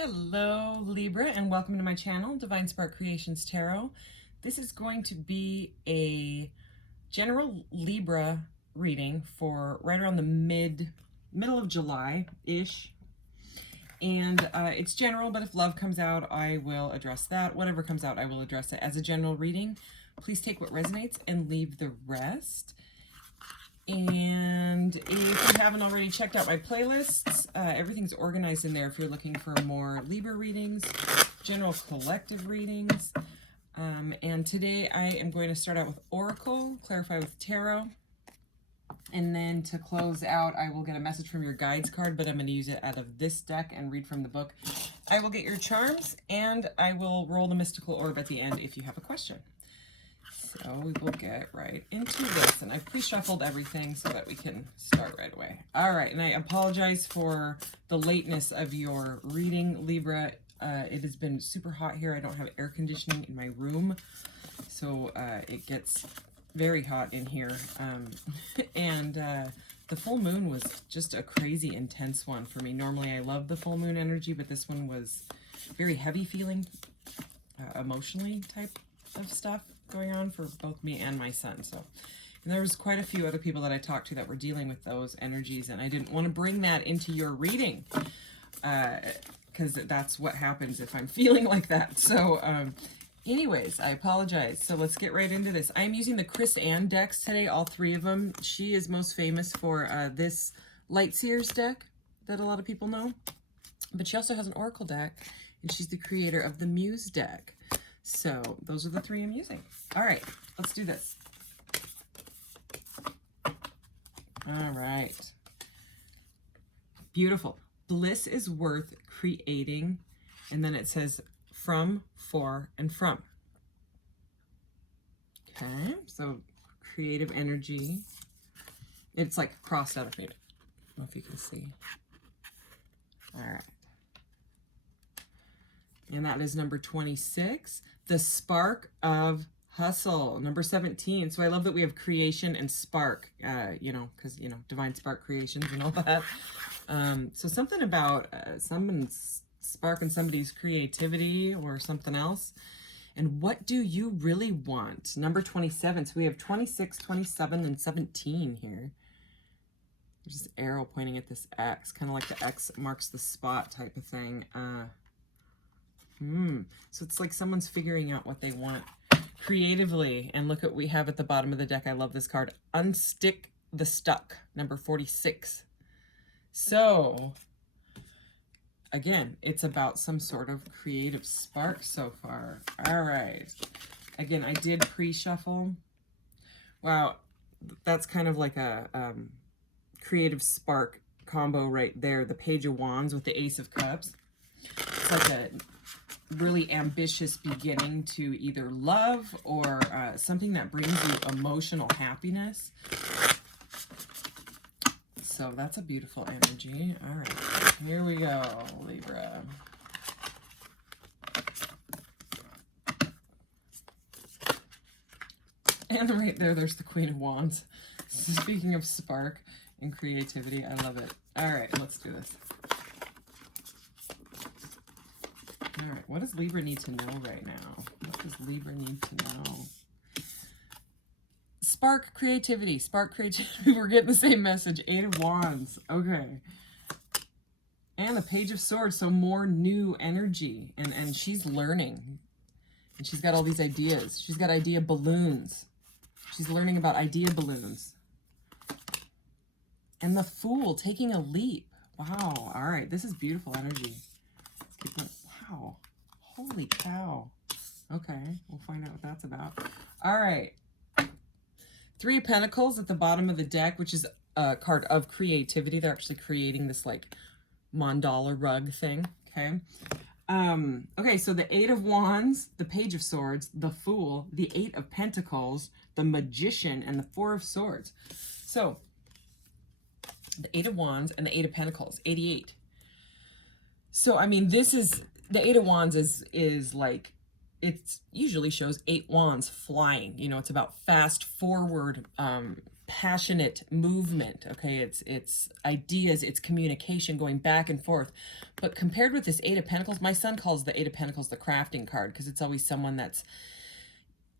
Hello Libra, and welcome to my channel, Divine Spark Creations Tarot. This is going to be a general Libra reading for right around the middle of July-ish. And it's general, but if love comes out, I will address that. Whatever comes out, I will address it as a general reading. Please take what resonates and leave the rest. And if you haven't already checked out my playlists, everything's organized in there if you're looking for more Libra readings, general collective readings. And today I am going to start out with Oracle, clarify with Tarot. And then to close out, I will get a message from your guides card, but I'm going to use it out of this deck and read from the book. I will get your charms, and I will roll the mystical orb at the end if you have a question. So we will get right into this, and I've pre-shuffled everything so that we can start right away. All right, and I apologize for the lateness of your reading, Libra. It has been super hot here. I don't have air conditioning in my room, so it gets very hot in here. And the full moon was just a crazy intense one for me. Normally I love the full moon energy, but this one was very heavy feeling, emotionally type of stuff going on for both me and my son. So, and there was quite a few other people that I talked to that were dealing with those energies, and I didn't want to bring that into your reading because that's what happens if I'm feeling like that. So anyways, I apologize. So let's get right into this. I'm using the Chris Ann decks today, all three of them. She is most famous for this Light Seers deck that a lot of people know, but she also has an Oracle deck, and she's the creator of the Muse deck. So those are the three I'm using. All right, let's do this. All right. Beautiful. Bliss is worth creating. And then it says from, for, and from. Okay, so creative energy. It's like crossed out of it. I don't know if you can see. All right. And that is number 26. The spark of hustle, number 17. So I love that we have creation and spark, you know, because, you know, divine spark creations and all that. So something about someone's sparking somebody's creativity or something else. And what do you really want? Number 27. So we have 26, 27, and 17 here. There's this arrow pointing at this X, kind of like the X marks the spot type of thing. So it's like someone's figuring out what they want creatively. And look what we have at the bottom of the deck. I love this card. Unstick the Stuck, number 46. So, again, it's about some sort of creative spark so far. All right. Again, I did pre-shuffle. Wow, that's kind of like a creative spark combo right there. The Page of Wands with the Ace of Cups. It's like a really ambitious beginning to either love or something that brings you emotional happiness. So that's a beautiful energy. All right, here we go, Libra. And right there's the Queen of Wands. Speaking of spark and creativity, I love it. All right, let's do this. All right, what does Libra need to know right now? What does Libra need to know? Spark creativity. Spark creativity. We're getting the same message. Eight of Wands. Okay. And the Page of Swords. So more new energy. And she's learning. And she's got all these ideas. She's got idea balloons. She's learning about idea balloons. And the Fool taking a leap. Wow. All right. This is beautiful energy. Let's keep going. Wow. Holy cow. Okay, we'll find out what that's about. All right. Three of Pentacles at the bottom of the deck, which is a card of creativity. They're actually creating this like mandala rug thing. Okay. Okay, so the Eight of Wands, the Page of Swords, the Fool, the Eight of Pentacles, the Magician, and the Four of Swords. So the Eight of Wands and the Eight of Pentacles, 88. So, I mean, this is, the Eight of Wands is like, it usually shows 8 wands flying. You know, it's about fast forward passionate movement, okay? It's ideas, it's communication going back and forth. But compared with this Eight of Pentacles, my son calls the Eight of Pentacles the crafting card, because it's always someone that's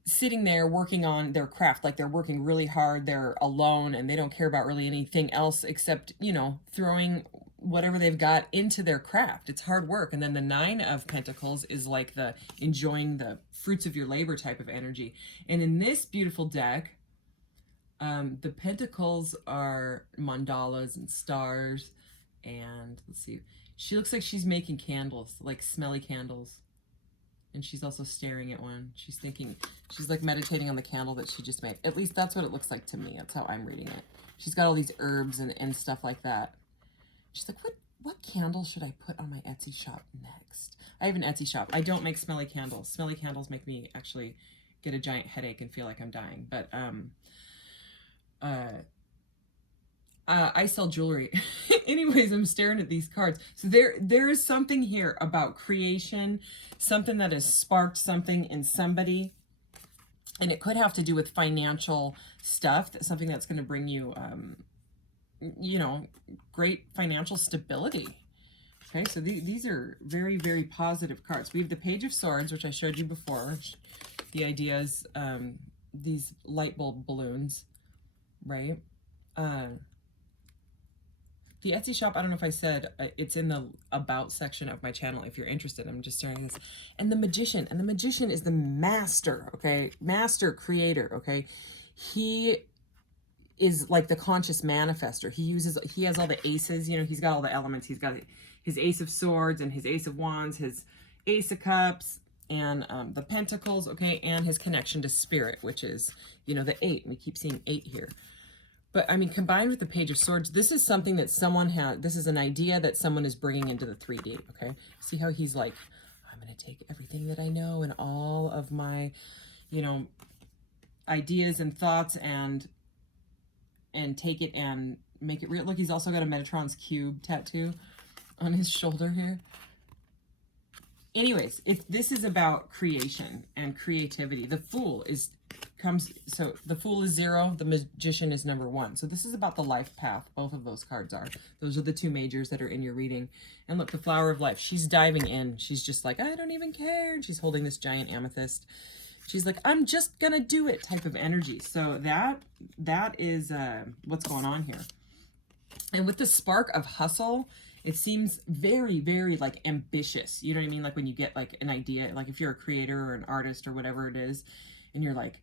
sitting there working on their craft, like they're working really hard, they're alone, and they don't care about really anything else except, you know, throwing whatever they've got into their craft. It's hard work. And then the Nine of Pentacles is like the enjoying the fruits of your labor type of energy. And in this beautiful deck, the pentacles are mandalas and stars, and let's see, she looks like she's making candles, like smelly candles, and she's also staring at one. She's thinking, she's like meditating on the candle that she just made. At least that's what it looks like to me. That's how I'm reading it. She's got all these herbs and stuff like that. She's like, what candle should I put on my Etsy shop next? I have an Etsy shop. I don't make smelly candles. Smelly candles make me actually get a giant headache and feel like I'm dying. But I sell jewelry. Anyways, I'm staring at these cards. So there is something here about creation, something that has sparked something in somebody. And it could have to do with financial stuff, something that's going to bring you, you know, great financial stability. Okay, so these are very, very positive cards. We have the Page of Swords, which I showed you before. The idea is these light bulb balloons, right? The Etsy shop, I don't know if I said, it's in the About section of my channel if you're interested. I'm just sharing this. And the Magician. And the Magician is the master, okay? Master creator, okay? He is like the conscious manifester. He has all the aces, you know, he's got all the elements. He's got his Ace of Swords and his Ace of Wands, his Ace of Cups, and the Pentacles, okay? And his connection to Spirit, which is, you know, the 8. We keep seeing 8 here. But, I mean, combined with the Page of Swords, this is something that someone had, this is an idea that someone is bringing into the 3D, okay? See how he's like, I'm going to take everything that I know and all of my, you know, ideas and thoughts and take it and make it real. Look, he's also got a Metatron's Cube tattoo on his shoulder here. Anyways, this is about creation and creativity. The Fool so the Fool is 0, the Magician is number 1. So this is about the life path. Both of those cards are. Those are the 2 majors that are in your reading. And look, the Flower of Life. She's diving in. She's just like, I don't even care. And she's holding this giant amethyst. She's like, I'm just gonna do it type of energy. So that is what's going on here. And with the spark of hustle, it seems very, very like ambitious. You know what I mean? Like when you get like an idea, like if you're a creator or an artist or whatever it is, and you're like,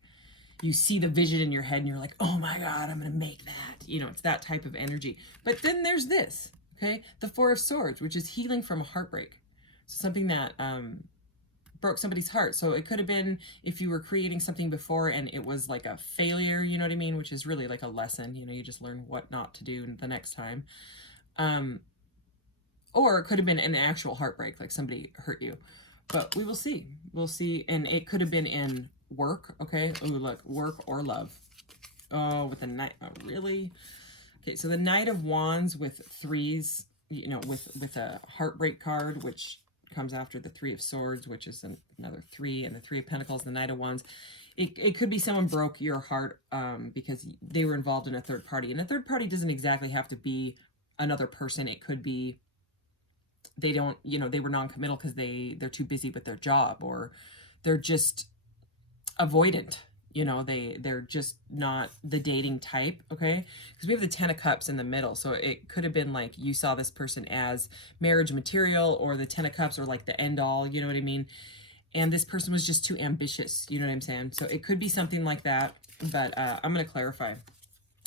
you see the vision in your head and you're like, oh my God, I'm going to make that. You know, it's that type of energy. But then there's this, okay? The Four of Swords, which is healing from a heartbreak. So something that broke somebody's heart. So it could have been if you were creating something before and it was like a failure, you know what I mean? Which is really like a lesson. You know, you just learn what not to do the next time. Or it could have been an actual heartbreak, like somebody hurt you. But we will see. We'll see. And it could have been in work, okay? Oh, look, work or love. Oh, with the Knight. Oh, really? Okay, so the Knight of Wands with 3s, you know, with a heartbreak card, which comes after the 3 of Swords, which is another 3, and the 3 of Pentacles, the Knight of Wands. It could be someone broke your heart because they were involved in a third party. And a third party doesn't exactly have to be another person. It could be they don't, you know, they were non-committal because they're too busy with their job, or they're just avoidant. You know, they're just not the dating type, okay? Because we have the 10 of Cups in the middle. So it could have been like you saw this person as marriage material, or the 10 of Cups are like the end all, you know what I mean? And this person was just too ambitious, you know what I'm saying? So it could be something like that, but I'm going to clarify.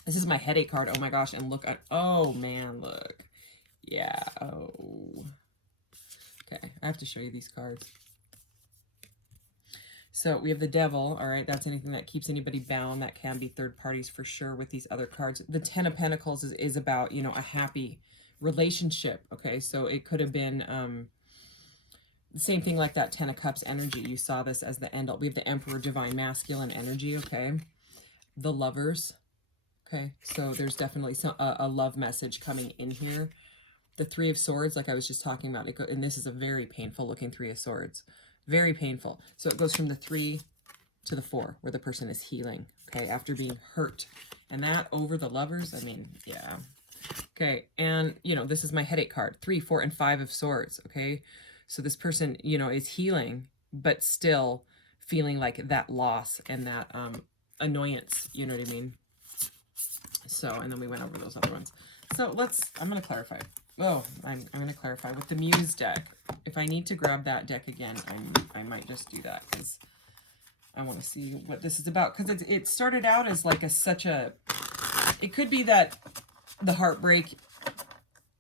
This is my headache card. Oh my gosh, and look at, oh man, look. Yeah, oh. Okay, I have to show you these cards. So we have the Devil, all right, that's anything that keeps anybody bound. That can be third parties for sure with these other cards. The 10 of Pentacles is about, you know, a happy relationship, okay? So it could have been the same thing like that 10 of Cups energy. You saw this as the end all. We have the Emperor, Divine Masculine energy, okay? The Lovers, okay? So there's definitely a love message coming in here. The 3 of Swords, like I was just talking about, and this is a very painful looking 3 of Swords. Very painful. So it goes from the 3 to the 4, where the person is healing, okay, after being hurt. And that over the Lovers, I mean, yeah. Okay, and, you know, this is my headache card, 3, 4, and 5 of Swords, okay? So this person, you know, is healing, but still feeling like that loss and that annoyance, you know what I mean? So, and then we went over those other ones. So I'm going to clarify. Oh, I'm going to clarify with the Muse deck. If I need to grab that deck again, I might just do that, because I want to see what this is about. Because it started out as like it could be that the heartbreak,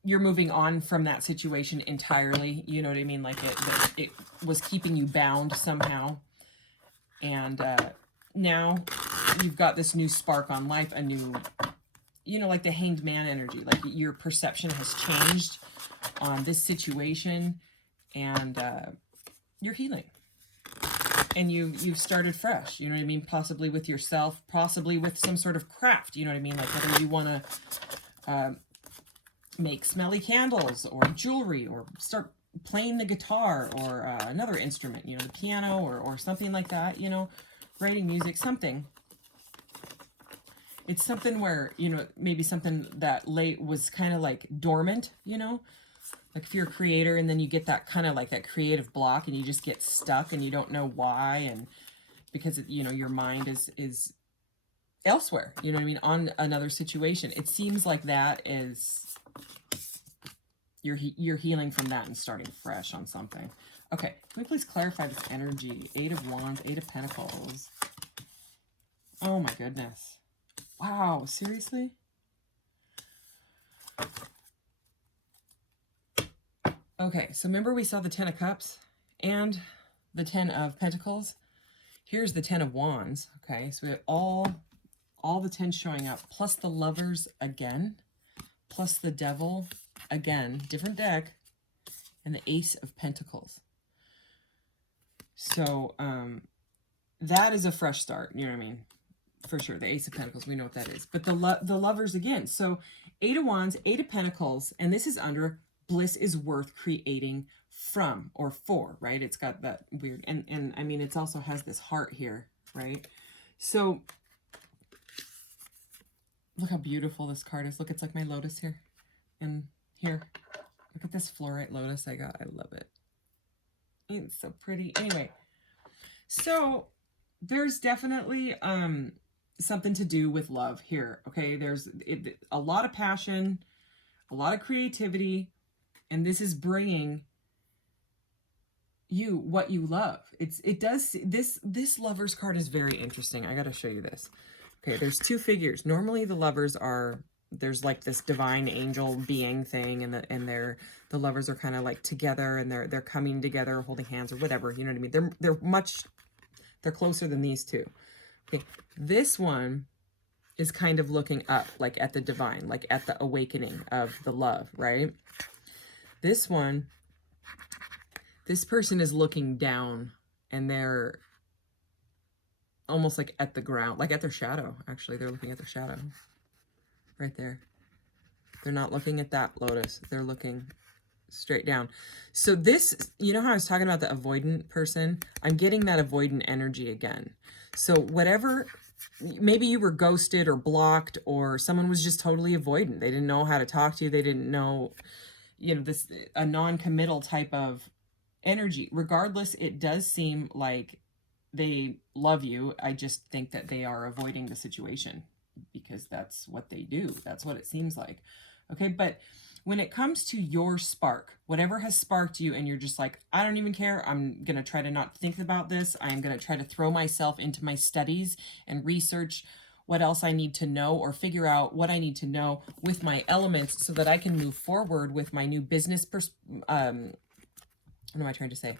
you're moving on from that situation entirely. You know what I mean? Like it was keeping you bound somehow. And now you've got this new spark on life, a new, you know, like the Hanged Man energy. Like your perception has changed on this situation, and you're healing. And you've started fresh, you know what I mean? Possibly with yourself, possibly with some sort of craft, you know what I mean? Like whether you want to make smelly candles or jewelry, or start playing the guitar, or another instrument, you know, the piano, or something like that, you know, writing music, something. It's something where, you know, maybe something that late was kind of like dormant, you know, like if you're a creator and then you get that kind of like that creative block and you just get stuck and you don't know why, and because, you know, your mind is elsewhere, you know what I mean, on another situation. It seems like that is, you're healing from that and starting fresh on something. Okay, can we please clarify this energy? 8 of Wands, 8 of Pentacles. Oh my goodness. Wow, seriously? Okay, so remember we saw the 10 of Cups and the 10 of Pentacles? Here's the 10 of Wands, okay? So we have all the 10 showing up, plus the Lovers again, plus the Devil again, different deck, and the Ace of Pentacles. So that is a fresh start, you know what I mean? For sure, the Ace of Pentacles, we know what that is. But the Lovers again. So 8 of Wands, 8 of Pentacles, and this is under bliss is worth creating from or for, right? It's got that weird, and I mean, it also has this heart here, right? So look how beautiful this card is. Look, it's like my lotus here. And here, look at this fluorite lotus I got. I love it. It's so pretty. Anyway, so there's definitely something to do with love here, okay? There's a lot of passion, a lot of creativity, and this is bringing you what you love. This Lovers card is very interesting. I got to show you this. Okay, there's 2 figures. Normally the Lovers are, there's like this divine angel being thing, and the Lovers are kind of like together, and they're coming together, holding hands or whatever, you know what I mean? They're closer than these 2. Okay, this one is kind of looking up, like at the divine, like at the awakening of the love, right? This one, this person is looking down, and they're almost like at the ground, like at their shadow. Actually, they're looking at their shadow right there. They're not looking at that lotus. They're looking straight down. So this, you know how I was talking about the avoidant person? I'm getting that avoidant energy again. So whatever, maybe you were ghosted or blocked, or someone was just totally avoidant. They didn't know how to talk to you. They didn't know, you know, a non-committal type of energy. Regardless, it does seem like they love you. I just think that they are avoiding the situation, because that's what they do. That's what it seems like. Okay, but when it comes to your spark, whatever has sparked you, and you're just like, I don't even care, I'm going to try to not think about this. I'm going to try to throw myself into my studies and research what else I need to know, or figure out what I need to know with my elements so that I can move forward with my new business, what am I trying to say?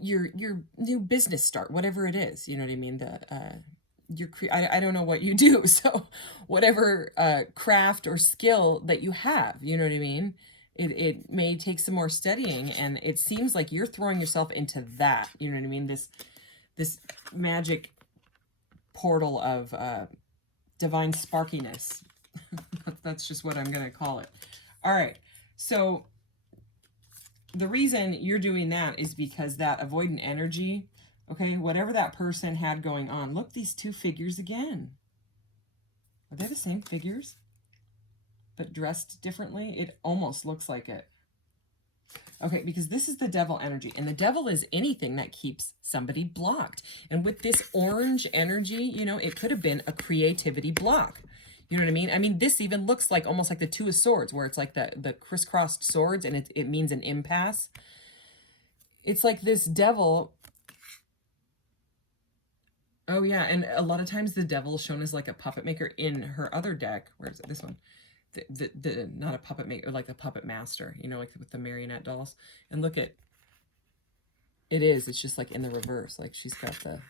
Your new business start, whatever it is, you know what I mean? I don't know what you do, so whatever craft or skill that you have, you know what I mean? It may take some more studying, and it seems like you're throwing yourself into that, you know what I mean? This magic portal of divine sparkiness. That's just what I'm going to call it. All right, so the reason you're doing that is because that avoidant energy, Okay, whatever that person had going on. Look, these two figures again. Are they the same figures, but dressed differently? It almost looks like it. Okay, because this is the devil energy, and the devil is anything that keeps somebody blocked. And with this orange energy, you know, it could have been a creativity block. You know what I mean? I mean, this even looks like almost like the Two of Swords, where it's like the crisscrossed swords, and it means an impasse. It's like this devil. Oh, yeah, and a lot of times the devil is shown as like a puppet maker in her other deck. Where is it? This one. The not a puppet maker, like the puppet master, you know, like with the marionette dolls. And look at it's just like in the reverse, like she's got the,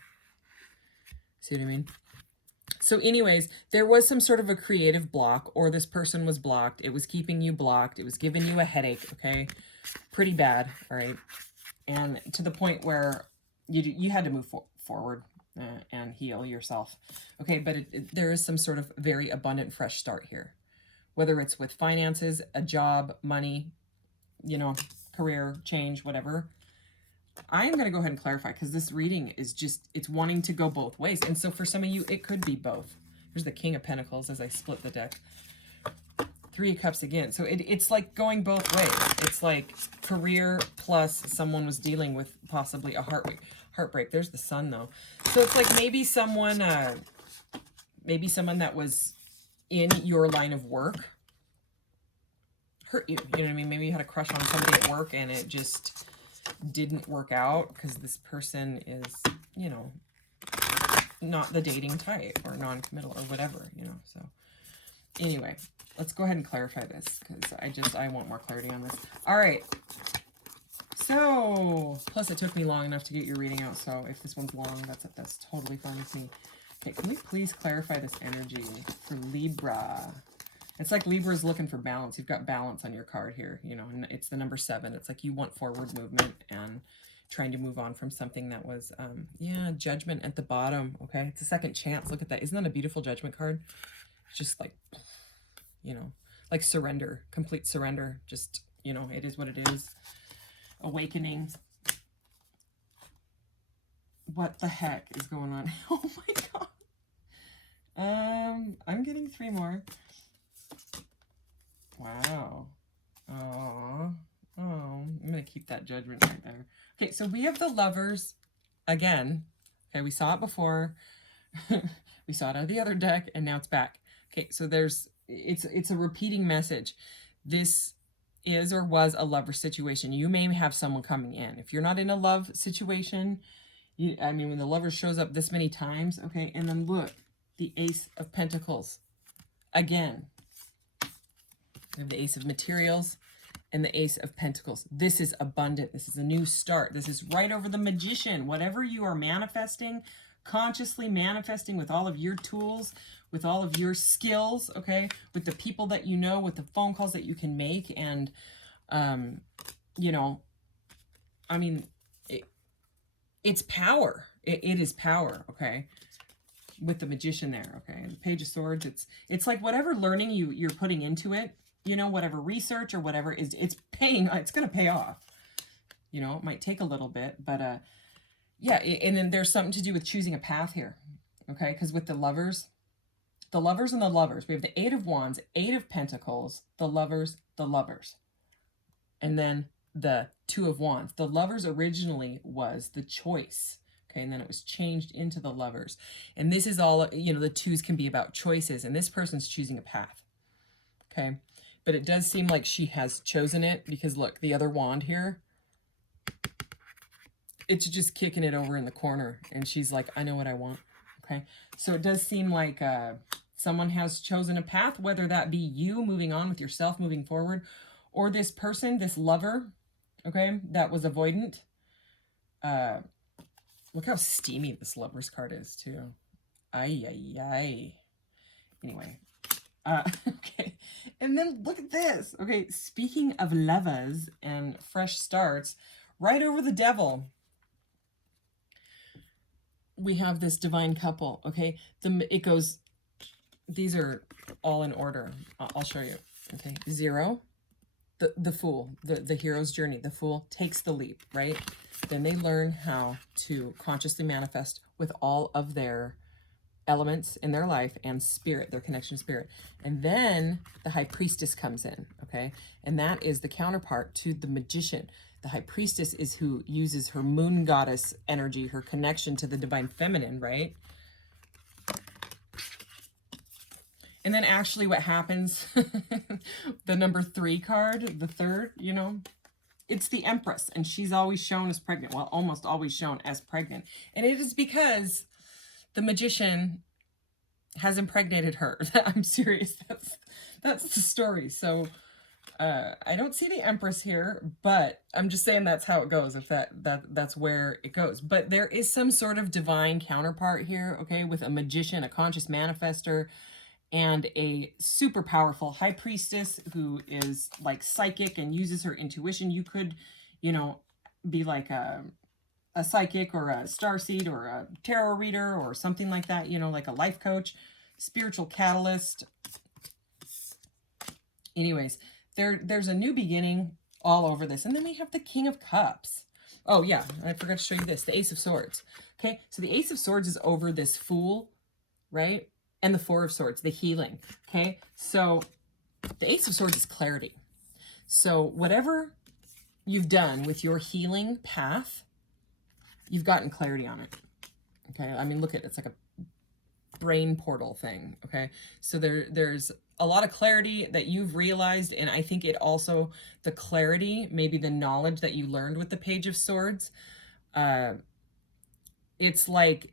see what I mean? So anyways, there was some sort of a creative block, or this person was blocked. It was keeping you blocked. It was giving you a headache. Okay, pretty bad. All right, and to the point where you had to move forward and heal yourself. Okay, but there is some sort of very abundant fresh start here. Whether it's with finances, a job, money, you know, career change, whatever. I am going to go ahead and clarify, because this reading is just, it's wanting to go both ways. And so for some of you, it could be both. Here's the King of Pentacles as I split the deck. Three of Cups again. So it's like going both ways. It's like career plus someone was dealing with possibly a heartbreak. There's the Sun, though. So it's like maybe someone that was in your line of work hurt you. You know what I mean? Maybe you had a crush on somebody at work and it just didn't work out because this person is, you know, not the dating type or non-committal or whatever, you know. So anyway, let's go ahead and clarify this, because I want more clarity on this. All right. So, plus it took me long enough to get your reading out, so if this one's long, that's totally fine with me. Okay, can we please clarify this energy for Libra? It's like Libra is looking for balance. You've got balance on your card here, you know, and it's the number 7. It's like you want forward movement and trying to move on from something that was, yeah, Judgment at the bottom, okay? It's a second chance. Look at that. Isn't that a beautiful Judgment card? It's just like, you know, like surrender, complete surrender. Just, you know, it is what it is. Awakening. What the heck is going on? Oh my god. I'm getting 3 more. Wow. Oh, I'm gonna keep that Judgment right there. Okay, so we have the Lovers again. Okay, we saw it before. We saw it out of the other deck, and now it's back. Okay, so it's a repeating message. This is or was a lover situation. You may have someone coming in. If you're not in a love situation, I mean, when the Lover shows up this many times, okay, and then look, the Ace of Pentacles. Again, we have the Ace of Materials and the Ace of Pentacles. This is abundant. This is a new start. This is right over the Magician. Whatever you are manifesting, consciously manifesting with all of your tools, with all of your skills, okay, with the people that you know, with the phone calls that you can make, and, you know, I mean, it's power. It is power, okay, with the Magician there, okay, and the Page of Swords, it's like whatever learning you're putting into it, you know, whatever research or whatever it's going to pay off. You know, it might take a little bit, but, yeah, and then there's something to do with choosing a path here, okay, because with the Lovers and the Lovers, we have the 8 of Wands, 8 of Pentacles, the Lovers, and then the 2 of Wands. The Lovers originally was the Choice, okay, and then it was changed into the Lovers. And this is all, you know, the 2s can be about choices, and this person's choosing a path, okay? But it does seem like she has chosen it, because look, the other wand here, it's just kicking it over in the corner, and she's like, I know what I want, okay? So it does seem like someone has chosen a path, whether that be you moving on with yourself, moving forward, or this person, this Lover, okay, that was avoidant. Look how steamy this Lover's card is, too. Ay, ay, ay. Anyway. Okay. And then look at this. Okay, speaking of lovers and fresh starts, right over the Devil, we have this divine couple, okay? It goes, these are all in order. I'll show you. Okay, 0, the fool, the hero's journey. The fool takes the leap, right? Then they learn how to consciously manifest with all of their elements in their life and spirit, their connection to spirit. And then the high priestess comes in, okay? And that is the counterpart to the magician. The high priestess is who uses her moon goddess energy, her connection to the divine feminine, right? And then actually what happens, the number 3 card, the third, you know, it's the Empress, and she's always shown as pregnant. Well, almost always shown as pregnant. And it is because the magician has impregnated her. I'm serious. That's the story. So I don't see the Empress here, but I'm just saying that's how it goes, if that's where it goes. But there is some sort of divine counterpart here, okay, with a magician, a conscious manifester, and a super powerful high priestess who is like psychic and uses her intuition. You could, you know, be like a psychic or a starseed or a tarot reader or something like that, you know, like a life coach, spiritual catalyst. Anyways, there's a new beginning all over this. And then we have the King of Cups. Oh yeah, I forgot to show you this, the Ace of Swords. Okay, so the Ace of Swords is over this Fool, right? And the Four of Swords, the healing. Okay, so the Ace of Swords is clarity. So whatever you've done with your healing path, you've gotten clarity on it. Okay, I mean, look at it. It's like a brain portal thing. Okay, so there's a lot of clarity that you've realized, and I think it also, the clarity, maybe the knowledge that you learned with the Page of Swords, it's like,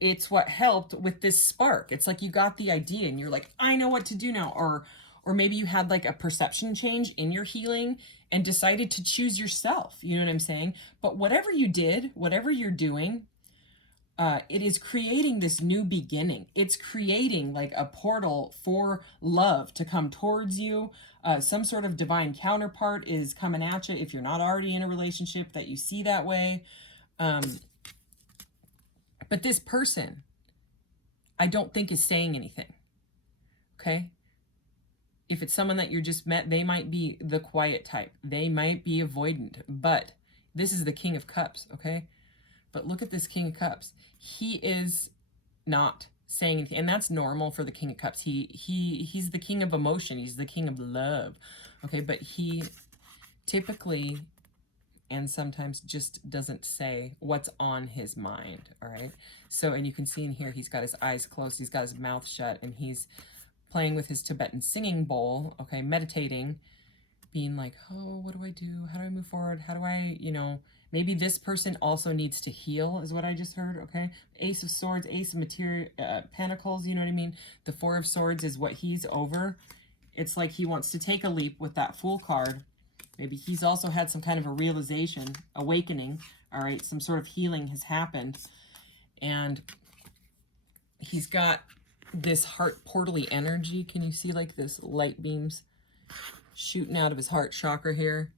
it's what helped with this spark. It's like you got the idea and you're like, I know what to do now. Or maybe you had like a perception change in your healing and decided to choose yourself. You know what I'm saying? But whatever you did, whatever you're doing, it is creating this new beginning. It's creating like a portal for love to come towards you. Some sort of divine counterpart is coming at you if you're not already in a relationship that you see that way. But this person, I don't think is saying anything, okay? If it's someone that you just met, they might be the quiet type. They might be avoidant, but this is the King of Cups, okay? But look at this King of Cups. He is not saying anything, and that's normal for the King of Cups. He's the king of emotion. He's the king of love, okay? But he typically and sometimes just doesn't say what's on his mind, all right? So, and you can see in here, he's got his eyes closed, he's got his mouth shut, and he's playing with his Tibetan singing bowl, okay, meditating, being like, oh, what do I do? How do I move forward? How do I, you know, maybe this person also needs to heal, is what I just heard, okay? Ace of Swords, Ace of Pentacles, you know what I mean? The Four of Swords is what he's over. It's like he wants to take a leap with that Fool card. Maybe he's also had some kind of a realization, awakening, all right? Some sort of healing has happened. And he's got this heart portal-y energy. Can you see like this light beams shooting out of his heart chakra here?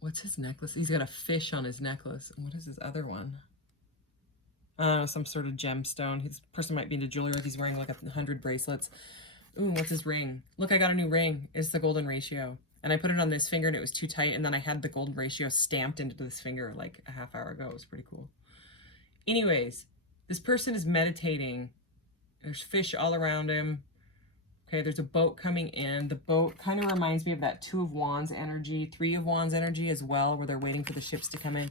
What's his necklace? He's got a fish on his necklace. What is his other one? Some sort of gemstone. This person might be into jewelry. He's wearing like 100 bracelets. Ooh, what's his ring? Look, I got a new ring. It's the golden ratio. And I put it on this finger and it was too tight. And then I had the golden ratio stamped into this finger like a half hour ago. It was pretty cool. Anyways, this person is meditating. There's fish all around him. Okay, there's a boat coming in. The boat kind of reminds me of that Two of Wands energy, Three of Wands energy as well, where they're waiting for the ships to come in.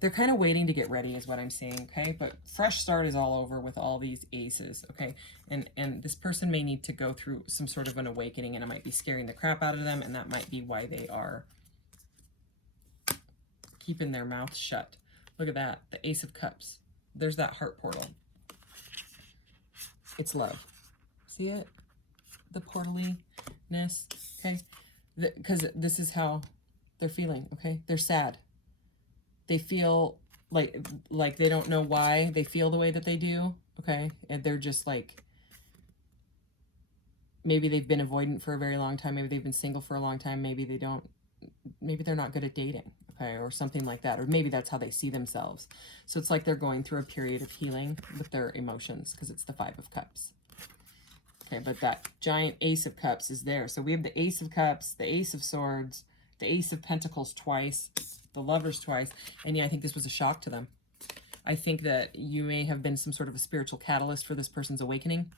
They're kind of waiting to get ready is what I'm seeing, okay? But fresh start is all over with all these aces, okay? And this person may need to go through some sort of an awakening, and it might be scaring the crap out of them, and that might be why they are keeping their mouth shut. Look at that, the Ace of Cups. There's that heart portal. It's love. See it? The portal-y-ness, okay? Because this is how they're feeling, okay? They're sad. They feel like they don't know why they feel the way that they do, okay? And they're just like, maybe they've been avoidant for a very long time. Maybe they've been single for a long time. Maybe they're not good at dating, okay? Or something like that. Or maybe that's how they see themselves. So it's like they're going through a period of healing with their emotions because it's the Five of Cups. Okay, but that giant Ace of Cups is there. So we have the Ace of Cups, the Ace of Swords, the Ace of Pentacles twice, the Lovers twice. And yeah, I think this was a shock to them. I think that you may have been some sort of a spiritual catalyst for this person's awakening.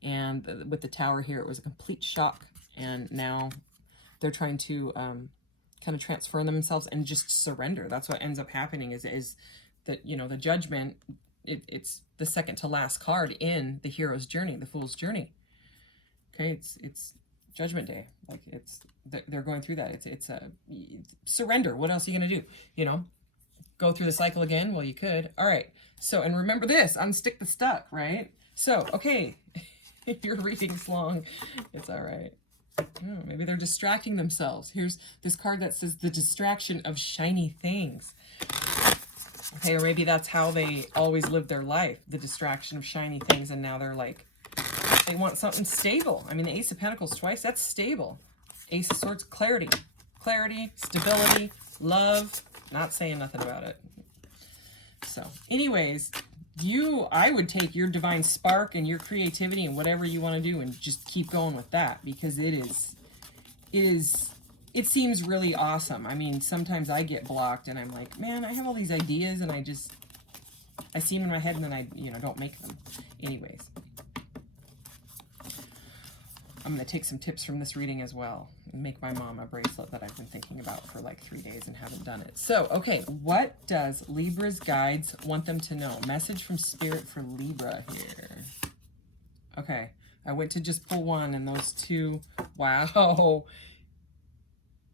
And with the Tower here, it was a complete shock. And now they're trying to kind of transform themselves and just surrender. That's what ends up happening is that, you know, the Judgment, it's the second to last card in the hero's journey, the Fool's journey. Okay, it's Judgment Day. Like, they're going through that. It's a surrender. What else are you going to do? You know, go through the cycle again? Well, you could. All right. So, and remember this, unstick the stuck, right? So, okay, if your reading's long, it's all right. Oh, maybe they're distracting themselves. Here's this card that says the distraction of shiny things. Okay, or maybe that's how they always lived their life, the distraction of shiny things, and now they're like, they want something stable. I mean, the Ace of Pentacles twice, that's stable. Ace of Swords, clarity. Clarity, stability, love. Not saying nothing about it. So, anyways, I would take your divine spark and your creativity and whatever you want to do and just keep going with that, because it seems really awesome. I mean, sometimes I get blocked and I'm like, man, I have all these ideas and I see them in my head and then I, you know, don't make them. Anyways, I'm going to take some tips from this reading as well and make my mom a bracelet that I've been thinking about for like 3 days and haven't done it. So, okay, what does Libra's guides want them to know? Message from Spirit for Libra here. Okay, I went to just pull one and those two, wow,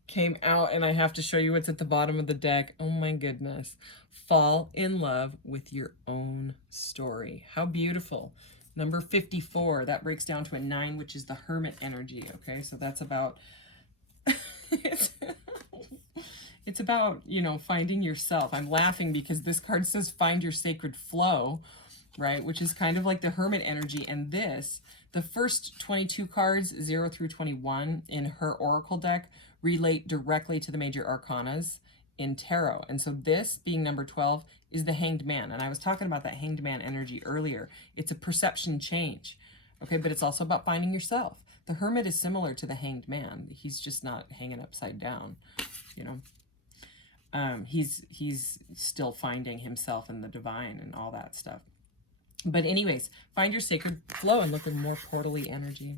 came out, and I have to show you what's at the bottom of the deck. Oh my goodness. Fall in love with your own story. How beautiful. Number 54, that breaks down to a 9, which is the Hermit energy. Okay, so that's about, it's about, you know, finding yourself. I'm laughing because this card says find your sacred flow, right? Which is kind of like the Hermit energy. And this, the first 22 cards, 0 through 21 in her Oracle deck, relate directly to the major arcanas in tarot. And so this, being number 12, is the Hanged Man. And I was talking about that Hanged Man energy earlier. It's a perception change, okay? But it's also about finding yourself. The Hermit is similar to the Hanged Man. He's just not hanging upside down, you know? He's still finding himself in the divine and all that stuff. But anyways, find your sacred flow and look at more portally energy.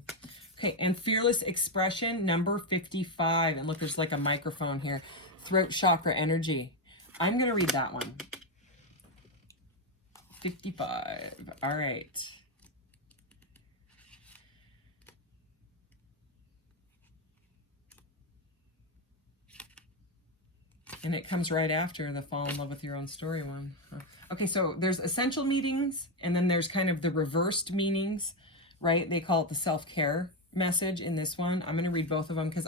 Okay, and fearless expression, number 55. And look, there's like a microphone here. Throat chakra energy. I'm going to read that one. 55. All right. And it comes right after the fall in love with your own story one. Okay, so there's essential meanings, and then there's kind of the reversed meanings, right? They call it the self-care message in this one. I'm going to read both of them because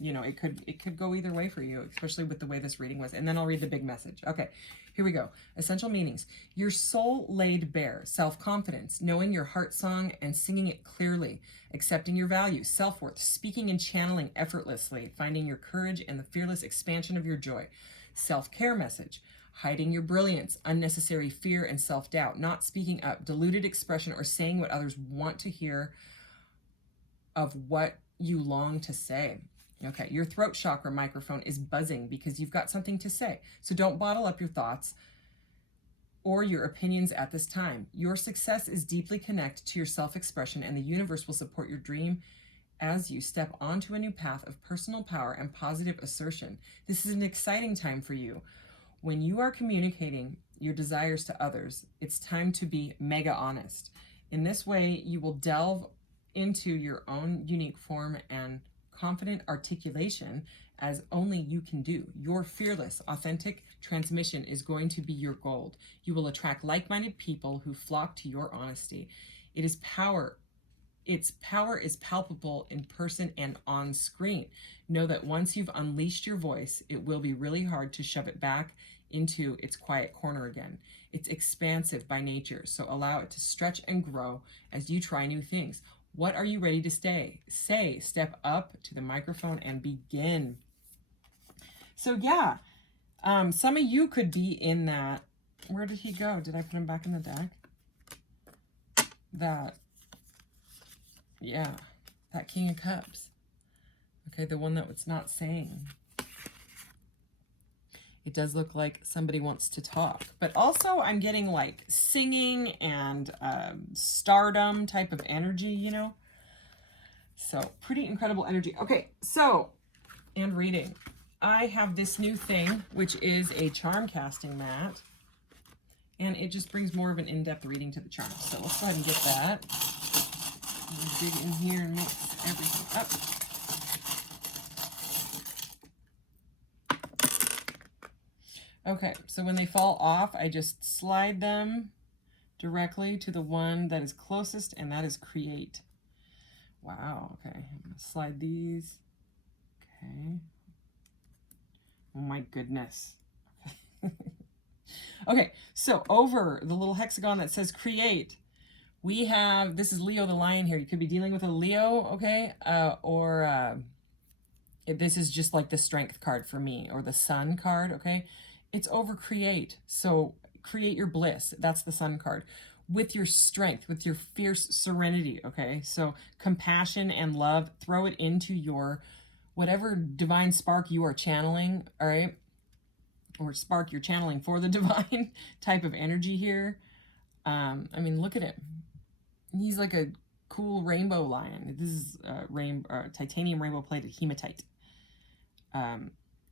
you know, it could go either way for you, especially with the way this reading was. And then I'll read the big message. Okay, here we go. Essential meanings. Your soul laid bare, self-confidence, knowing your heart song and singing it clearly, accepting your value, self-worth, speaking and channeling effortlessly, finding your courage and the fearless expansion of your joy. Self-care message. Hiding your brilliance, unnecessary fear and self-doubt, not speaking up, diluted expression, or saying what others want to hear of what you long to say. Okay, your throat chakra microphone is buzzing because you've got something to say. So don't bottle up your thoughts or your opinions at this time. Your success is deeply connected to your self-expression, and the universe will support your dream as you step onto a new path of personal power and positive assertion. This is an exciting time for you. When you are communicating your desires to others, it's time to be mega honest. In this way, you will delve into your own unique form and confident articulation as only you can do. Your fearless, authentic transmission is going to be your gold. You will attract like-minded people who flock to your honesty. Its power is palpable in person and on screen. Know that once you've unleashed your voice, it will be really hard to shove it back into its quiet corner again. It's expansive by nature, so allow it to stretch and grow as you try new things. What are you ready to say? Step up to the microphone and begin. So yeah, some of you could be in that. Where did he go? Did I put him back in the deck? Yeah, that King of Cups. Okay, the one that was not saying. It does look like somebody wants to talk. But also I'm getting like singing and stardom type of energy, you know. So pretty incredible energy. Okay, so, and reading. I have this new thing, which is a charm casting mat. And it just brings more of an in-depth reading to the charm. So let's go ahead and get that. I'm gonna dig in here and mix everything up. Okay, so when they fall off, I just slide them directly to the one that is closest, and that is create. Wow, okay. I'm gonna slide these. Okay. Oh my goodness. Okay, so over the little hexagon that says create, we have, this is Leo the Lion here. You could be dealing with a Leo, okay? This is just like the Strength card for me, or the Sun card, okay? It's over create. So create your bliss. That's the Sun card. With your strength, with your fierce serenity, okay? So compassion and love, throw it into your, whatever divine spark you are channeling, all right? Or spark you're channeling for the divine type of energy here. I mean, look at him. He's like a cool rainbow lion. This is titanium rainbow plated hematite.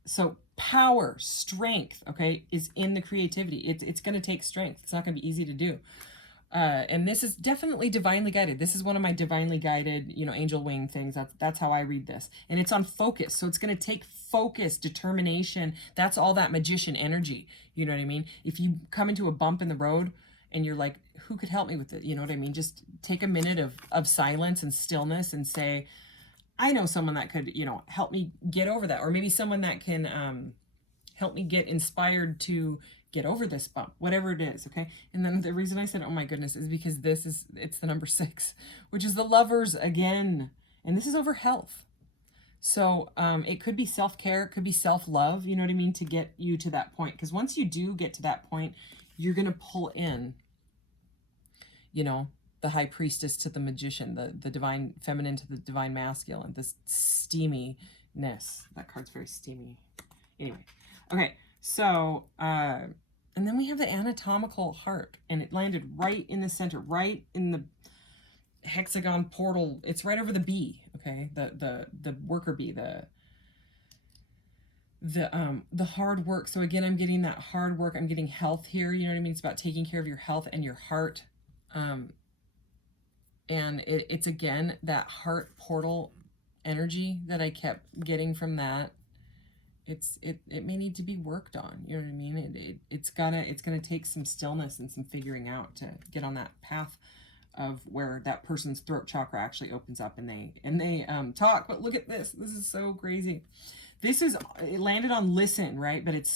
So power, strength, okay, is in the creativity. It's going to take strength. It's not going to be easy to do. And this is definitely divinely guided. This is one of my divinely guided, you know, angel wing things. That's how I read this. And it's on focus. So it's going to take focus, determination. That's all that magician energy. You know what I mean? If you come into a bump in the road and you're like, who could help me with it? You know what I mean? Just take a minute of silence and stillness and say, I know someone that could, you know, help me get over that. Or maybe someone that can help me get inspired to get over this bump, whatever it is, okay? And then the reason I said, oh my goodness, is because it's the number 6, which is the Lovers again. And this is over health. So it could be self-care, it could be self-love, you know what I mean, to get you to that point. Because once you do get to that point, you're going to pull in, you know, the High Priestess to the Magician, the divine feminine to the divine masculine, this steaminess. That card's very steamy. Anyway, okay, so, and then we have the anatomical heart, and it landed right in the center, right in the hexagon portal. It's right over the bee, okay, the worker bee, the hard work. So again, I'm getting that hard work. I'm getting health here. You know what I mean? It's about taking care of your health and your heart. And it's again, that heart portal energy that I kept getting from that. It may need to be worked on. You know what I mean? It's gonna take some stillness and some figuring out to get on that path of where that person's throat chakra actually opens up and they talk. But look at this. This is so crazy. It landed on listen, right? But it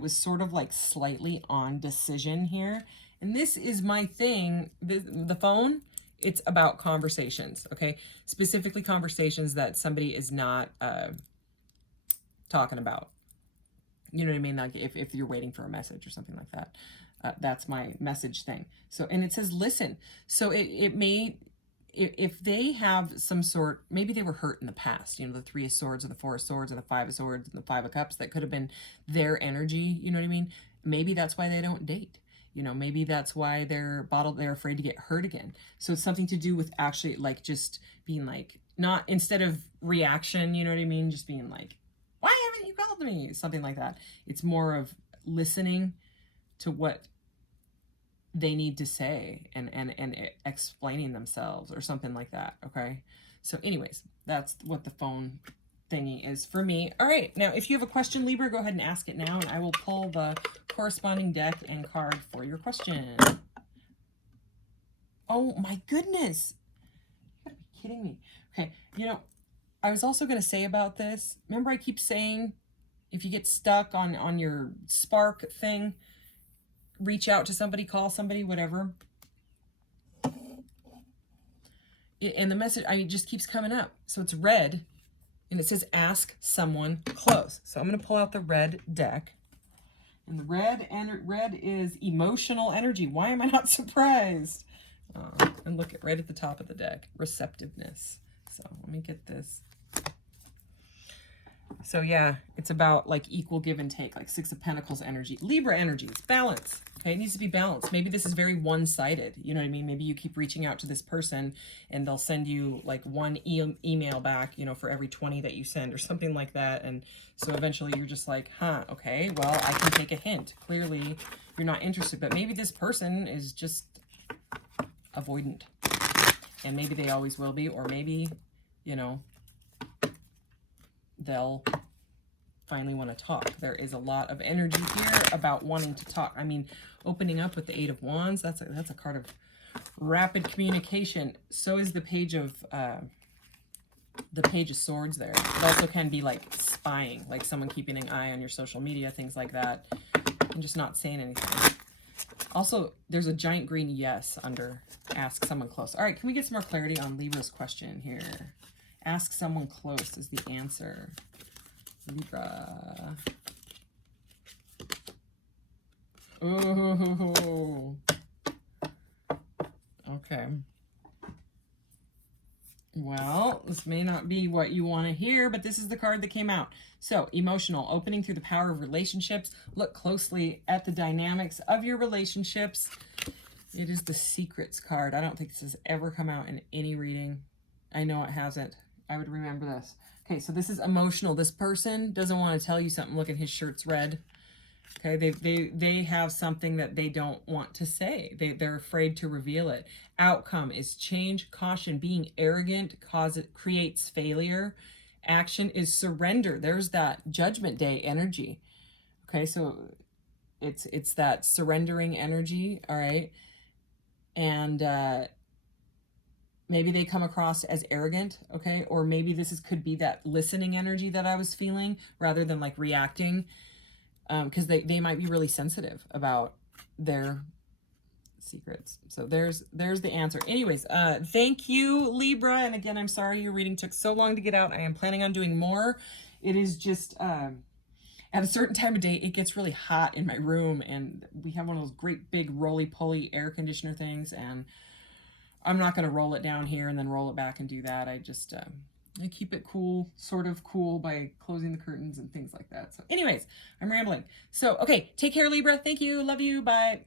was sort of like slightly on decision here. And this is my thing. The phone, it's about conversations, okay? Specifically conversations that somebody is not talking about. You know what I mean? Like if you're waiting for a message or something like that. That's my message thing. So, and it says listen. So it may, if they have some sort, maybe they were hurt in the past, you know, the 3 of Swords and the 4 of Swords and the 5 of Swords and the 5 of Cups, that could have been their energy. You know what I mean? Maybe that's why they don't date. You know, maybe that's why they're afraid to get hurt again. So it's something to do with actually like just being like, not instead of reaction, you know what I mean? Just being like, why haven't you called me? Something like that. It's more of listening to what they need to say and explaining themselves or something like that. Okay. So anyways, that's what the phone thingy is for me. All right. Now, if you have a question, Libra, go ahead and ask it now, and I will pull the corresponding deck and card for your question. Oh my goodness. You gotta be kidding me. Okay. You know, I was also going to say about this, remember I keep saying, if you get stuck on your spark thing, reach out to somebody, call somebody, whatever. And the message, it just keeps coming up. So it's red, and it says ask someone close. So I'm going to pull out the red deck. And the red is emotional energy. Why am I not surprised? And look at right at the top of the deck, receptiveness. So let me get this. So yeah, it's about like equal give and take, like Six of Pentacles energy. Libra energy, it's balance. Okay, it needs to be balanced. Maybe this is very one-sided. You know what I mean? Maybe you keep reaching out to this person and they'll send you like one email back, you know, for every 20 that you send or something like that. And so eventually you're just like, huh, okay, well, I can take a hint. Clearly you're not interested, but maybe this person is just avoidant. And maybe they always will be, or maybe, you know, they'll finally want to talk. There is a lot of energy here about wanting to talk. I mean, opening up with the Eight of Wands, that's a card of rapid communication. So is the Page of Swords there. It also can be like spying, like someone keeping an eye on your social media, things like that, and just not saying anything. Also, there's a giant green yes under ask someone close. All right, can we get some more clarity on Libra's question here? Ask someone close is the answer. Libra. Oh. Okay. Well, this may not be what you want to hear, but this is the card that came out. So, emotional, opening through the power of relationships. Look closely at the dynamics of your relationships. It is the Secrets card. I don't think this has ever come out in any reading. I know it hasn't. I would remember this. Okay, so this is emotional. This person doesn't want to tell you something. Look at his shirt's red. Okay, they have something that they don't want to say. They're afraid to reveal it. Outcome is change, caution, being arrogant creates failure. Action is surrender. There's that Judgment Day energy. Okay, so it's that surrendering energy, all right? And maybe they come across as arrogant, okay? Or maybe could be that listening energy that I was feeling rather than like reacting. Because they might be really sensitive about their secrets. So there's the answer. Anyways, thank you, Libra. And again, I'm sorry your reading took so long to get out. I am planning on doing more. It is just at a certain time of day, it gets really hot in my room, and we have one of those great big roly-poly air conditioner things, and I'm not going to roll it down here and then roll it back and do that. I just I keep it cool, sort of cool, by closing the curtains and things like that. So anyways, I'm rambling. So, okay, take care, Libra. Thank you. Love you. Bye.